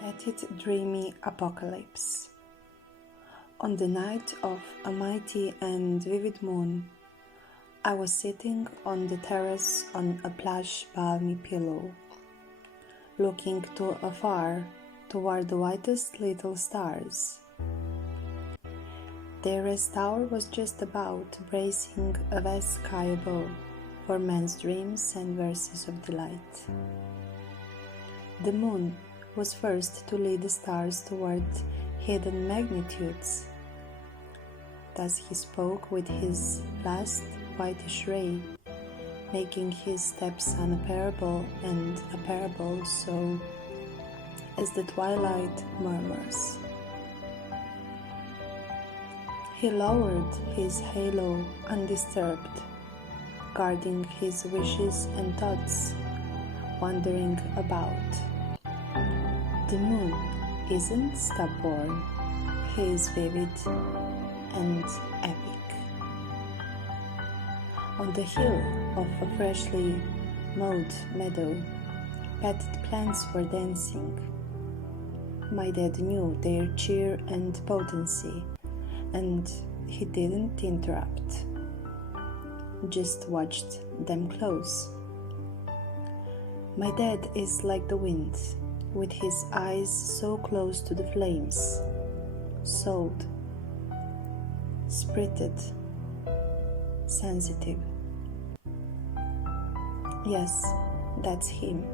PETIT Dreamy Apocalypse. On the night of a mighty and vivid moon, I was sitting on the terrace on a plush balmy pillow, looking afar toward the whitest little stars. The terrace tower was just about bracing a vast sky above for man's dreams and verses of delight. The moon was first to lead the stars toward hidden magnitudes. Thus he spoke with his last whitish ray, making his stepson a parable and a parable so as the twilight murmurs. He lowered his halo undisturbed, guarding his wishes and thoughts, wandering about. The moon isn't stubborn, he is vivid and epic. On the hill of a freshly mowed meadow, petted plants were dancing. My dad knew their cheer and potency, and he didn't interrupt, just watched them close. My dad is like the wind, with his eyes so close to the flames, souled, spirited, sensitive. Yes, that's him.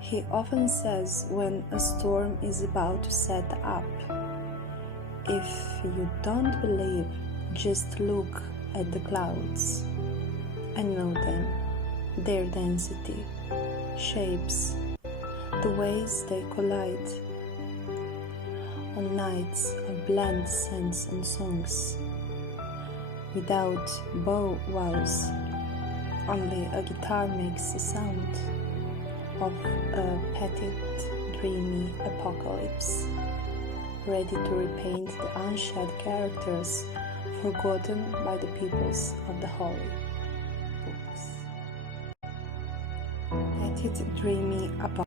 He often says when a storm is about to set up, if you don't believe, just look at the clouds. I know them, their density, shapes, the ways they collide. On nights of bland scents and songs, without bow wows, only a guitar makes the sound of a petite, dreamy apocalypse, ready to repaint the unshed characters forgotten by the peoples of the holy books. Petite, dreamy apocalypse.